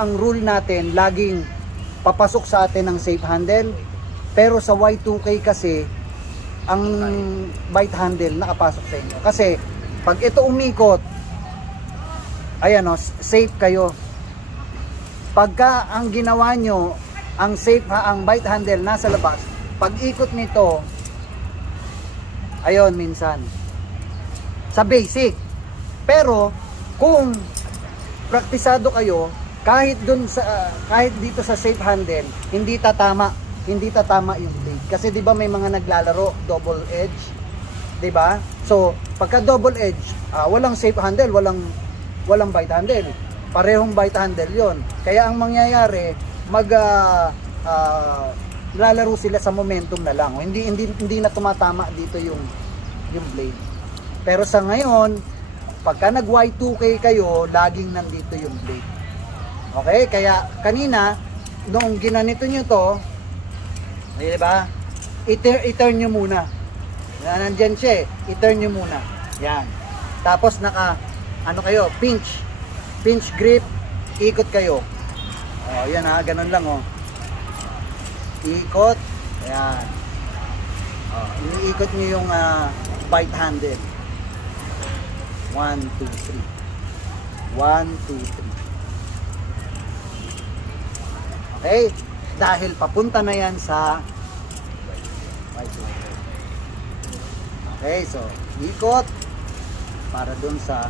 ang rule natin, laging papasok sa atin ang safe handle. Pero sa Y2K kasi, ang bite handle nakapasok sa inyo. Kasi, pag ito umikot, ayan o, safe kayo. Pagka ang ginawa nyo, ang safe ang bite handle nasa labas, pag ikot nito, ayun minsan, sa basic. Pero, kung praktisado kayo, kahit dito sa safe handle, hindi tatama yung blade. Kasi 'di ba may mga naglalaro double edge, 'di ba? So, pagka double edge, walang safe handle, walang bite handle. Parehong bite handle 'yon. Kaya ang mangyayari, lalaro sila sa momentum na lang. Hindi na tumatama dito yung blade. Pero sa ngayon, pagka nag Y2K kayo, laging nandito yung blade. Okay? Kaya kanina, nung ginanito nyo to, diba? I-turn nyo muna. Nandyan siya eh. I-turn nyo muna. Yan. Tapos kayo, pinch grip, ikot kayo. O, yan ha, ganun lang o. Ikot. Ayan. O, iniikot nyo yung bite handle. 1, 2, 3. 1, 2, 3. Okay? Dahil papunta na yan sa okay, so ikot para dun sa